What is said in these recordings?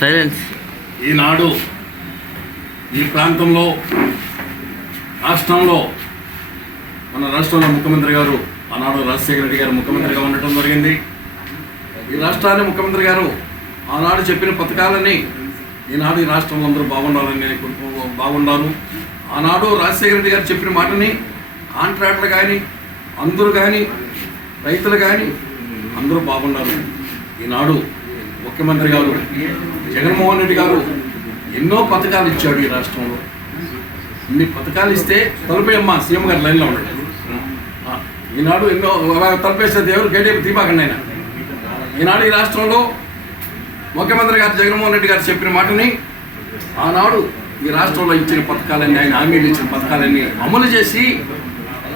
Silence. ఈనాడు ఈ ప్రాంతంలో రాష్ట్రంలో మన రాష్ట్రంలో ముఖ్యమంత్రి గారు ఆనాడు రాజశేఖర రెడ్డి గారు ముఖ్యమంత్రిగా ఉండటం జరిగింది. ఈ రాష్ట్రాన్ని ముఖ్యమంత్రి గారు ఆనాడు చెప్పిన పథకాలని ఈనాడు ఈ రాష్ట్రంలో అందరూ బాగుండాలని నేను బాగుండాను. ఆనాడు రాజశేఖర రెడ్డి గారు చెప్పిన మాటని కాంట్రాక్టర్లు కానీ అందరూ కానీ రైతులు కానీ అందరూ బాగుండాలి. ఈనాడు ముఖ్యమంత్రి గారు జగన్మోహన్ రెడ్డి గారు ఎన్నో పథకాలు ఇచ్చాడు. ఈ రాష్ట్రంలో ఇన్ని పథకాలు ఇస్తే తలుపేయమ్మా సీఎం గారు లైన్లో ఉన్నాడు. ఈనాడు ఎన్నో తలుపేసే దేవుడు గడియపు దీపాకండి ఆయన. ఈనాడు ఈ రాష్ట్రంలో ముఖ్యమంత్రి గారు జగన్మోహన్ రెడ్డి గారు చెప్పిన మాటని ఆనాడు ఈ రాష్ట్రంలో ఇచ్చిన పథకాలన్నీ ఆయన హామీలు ఇచ్చిన పథకాలన్నీ అమలు చేసి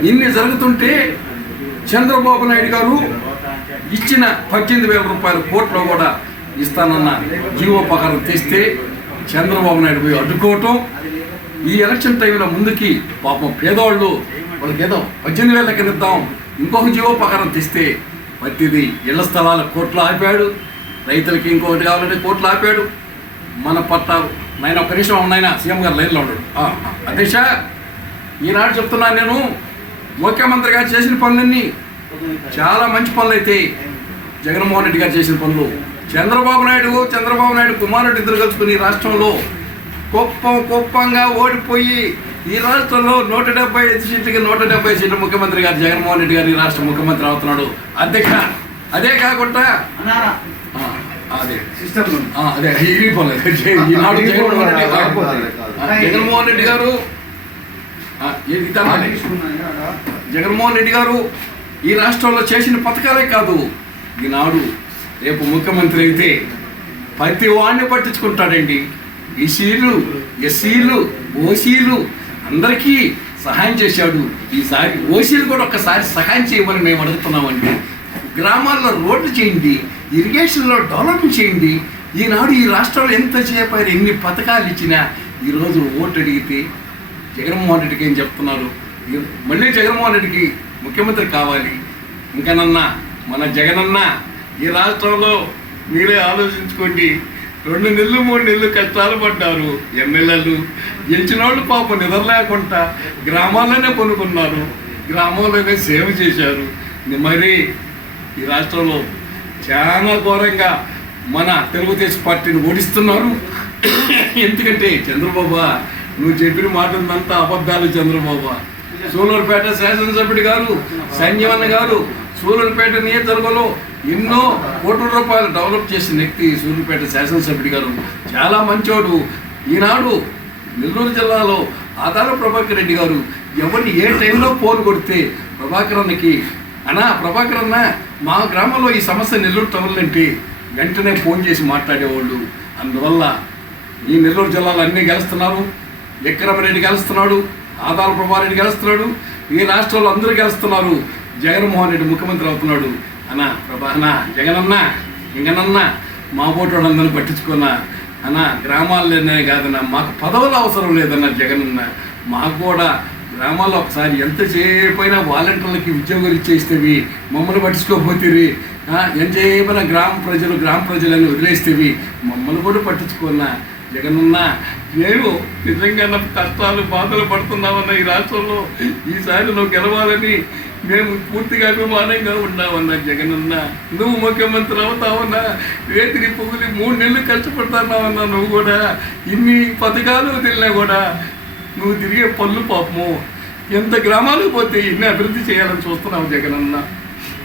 ఇన్ని జరుగుతుంటే చంద్రబాబు నాయుడు గారు ఇచ్చిన 18,000 రూపాయల కోట్లో కూడా ఇస్తానన్న జీవో ప్రకారం తెస్తే చంద్రబాబు నాయుడు పోయి అడ్డుకోవటం. ఈ ఎలక్షన్ టైంలో ముందుకి పాపం పేదవాళ్ళు వాళ్ళకి ఏదో 18,000 కింద ఇద్దాం ఇంకొక జీవో ప్రకారం తెస్తే ప్రతిదీ ఇళ్ల స్థలాల కోట్లు ఆపాడు. రైతులకి ఇంకొకటి కావాలంటే కోట్లు ఆపాడు. మన పట్టాలు నాయన ఒక్క నిమిషం ఉన్నాయన సీఎం గారు లైన్లో ఉన్నాడు. అధ్యక్ష ఈనాడు చెప్తున్నాను నేను ముఖ్యమంత్రి గారు చేసిన పనులన్నీ చాలా మంచి పనులు అయితే జగన్మోహన్ రెడ్డి గారు చేసిన పనులు చంద్రబాబు నాయుడు కుమారుడు ఇద్దరు కలుసుకుని రాష్ట్రంలో కుప్పంగా ఓడిపోయి ఈ రాష్ట్రంలో 175 సీట్లకి 170 సీట్లు ముఖ్యమంత్రి గారు జగన్మోహన్ రెడ్డి గారు ఈ రాష్ట్ర ముఖ్యమంత్రి అవుతున్నాడు. అధ్యక్ష అదే కాకుండా అదే ఈనాడు జగన్మోహన్ రెడ్డి గారు ఈ రాష్ట్రంలో చేసిన పథకాలే కాదు, ఈనాడు రేపు ముఖ్యమంత్రి అయితే ప్రతి వాడిని పట్టించుకుంటాడండి. బీసీలు, ఎస్సీలు, ఓసీలు అందరికీ సహాయం చేశాడు. ఈసారి ఓసీలు కూడా ఒక్కసారి సహాయం చేయమని మేము అడుగుతున్నామండి. గ్రామాల్లో రోడ్లు చేయండి, ఇరిగేషన్లో డెవలప్మెంట్ చేయండి. ఈనాడు ఈ రాష్ట్రంలో ఎంత చేపారు, ఎన్ని పథకాలు ఇచ్చినా ఈరోజు ఓటు అడిగితే జగన్మోహన్ రెడ్డికి ఏం చెప్తున్నారు? మళ్ళీ జగన్మోహన్ రెడ్డికి ముఖ్యమంత్రి కావాలి. ఇంకనన్నా మన జగనన్న ఈ రాష్ట్రంలో మీరే ఆలోచించుకోండి. 2 నెలలు 3 నెలలు కష్టాలు పడ్డారు ఎమ్మెల్యేలు. గెలిచిన వాళ్ళు పాపం నిద్ర లేకుండా గ్రామాల్లోనే కొనుక్కున్నారు, గ్రామంలోనే సేవ చేశారు. మరి ఈ రాష్ట్రంలో చాలా ఘోరంగా మన తెలుగుదేశం పార్టీని ఓడిస్తున్నారు. ఎందుకంటే చంద్రబాబు నువ్వు చెప్పిన మాట ఉందంతా అబద్ధాలు. చంద్రబాబు సూలూరుపేట శాసనసభ్యుడు గారు సంజీవన్న గారు సూలూరుపేట నియోజకవర్గంలో ఎన్నో కోట్ల రూపాయలు డెవలప్ చేసిన వ్యక్తి సూలూరుపేట శాసనసభ్యుడు గారు. చాలా మంచోడు. ఈనాడు నెల్లూరు జిల్లాలో ఆదాల ప్రభాకర్ రెడ్డి గారు ఎవరిని ఏ టైంలో ఫోన్ కొడితే ప్రభాకర్ అన్న మా గ్రామంలో ఈ సమస్య నెల్లూరు టౌన్లో అంటే వెంటనే ఫోన్ చేసి మాట్లాడేవాళ్ళు. అందువల్ల ఈ నెల్లూరు జిల్లాలో అన్నీ గెలుస్తున్నారు. విక్రమరెడ్డి గెలుస్తున్నాడు, ఆదాల ప్రభారెడ్డి గెలుస్తున్నాడు, ఈ రాష్ట్రంలో అందరూ గెలుస్తున్నారు. జగన్మోహన్ రెడ్డి ముఖ్యమంత్రి అవుతున్నాడు. జగనన్న ఇంకనన్నా మా పోటీ వాళ్ళందరినీ పట్టించుకున్నా గ్రామాల్లోనే కాదన్నా మాకు పదవులు అవసరం లేదన్న జగనన్న. మాకు కూడా గ్రామాల్లో ఒకసారి ఎంతసేపైనా వాలంటీర్లకి ఉద్యోగాలు ఇచ్చేస్తేవి, మమ్మల్ని పట్టించుకోకపోతేవి, ఎంతసేపైనా గ్రామ ప్రజలని వదిలేస్తేవి, మమ్మల్ని కూడా పట్టించుకున్నా జగనన్న. నేను నిజంగా కష్టాలు బాధలు పడుతున్నామన్న ఈ రాష్ట్రంలో ఈసారి నువ్వు గెలవాలని మేము పూర్తిగా అభిమానంగా ఉన్నామన్నా జగనన్న. నువ్వు ముఖ్యమంత్రి అవుతావన్నా, రేతిరి పొగులి 3 నెలలు కష్టపడుతున్నావన్నా. నువ్వు కూడా ఇన్ని పథకాలు వదిలినా కూడా నువ్వు తిరిగే పనులు పాపము ఎంత గ్రామాలకు పోతే ఇన్ని అభివృద్ధి చేయాలని చూస్తున్నావు జగనన్న.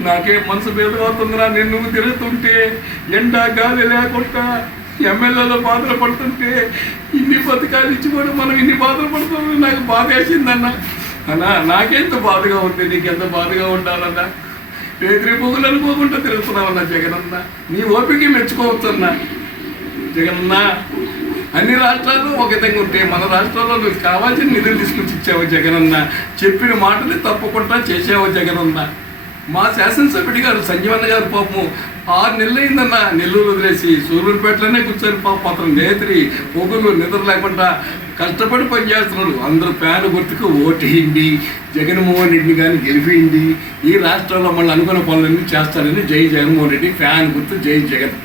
నాకే మనసు భేదమవుతుందిరా. నేను నువ్వు తిరుగుతుంటే ఎండ గాలి లేకుండా ఎమ్మెల్యేలో బాధలు పడుతుంటే ఇన్ని పథకాలు ఇచ్చి కూడా మనం ఇన్ని బాధలు పడుతుంది. నాకు బాధ వేసిందన్న. నాకెంత బాధగా ఉంది, నీకెంత బాధగా ఉండాలన్నా. రేత్రి పొగులు అనుకోకుండా తిరుగుతున్నావన్నా జగనన్న. నీ ఓపిక మెచ్చుకోవచ్చన్నా జగనన్న. అన్ని రాష్ట్రాలు ఒక విధంగా ఉంటే మన రాష్ట్రంలో నువ్వు కావాల్సిన నిధులు తీసుకొచ్చి ఇచ్చావు జగనన్న. చెప్పిన మాటని తప్పకుండా చేసావు జగనన్న. మా శాసనసభ్యుడి గారు సంజీవన్న గారు పాపము 6 నెలలు అయిందన్న నెల్లూరు వదిలేసి సూలూరుపేటలోనే కూర్చొని పాపం నేత్రి పొగులు నిద్ర లేకుండా కష్టపడి పనిచేస్తున్నాడు. అందరూ ఫ్యాన్ గుర్తుకు ఓటేయండి, జగన్మోహన్ రెడ్డిని కానీ గెలిపిండి. ఈ రాష్ట్రంలో మళ్ళీ అనుకున్న పనులన్నీ చేస్తారని జై జగన్మోహన్ రెడ్డి, ఫ్యాన్ గుర్తు జై జగన్.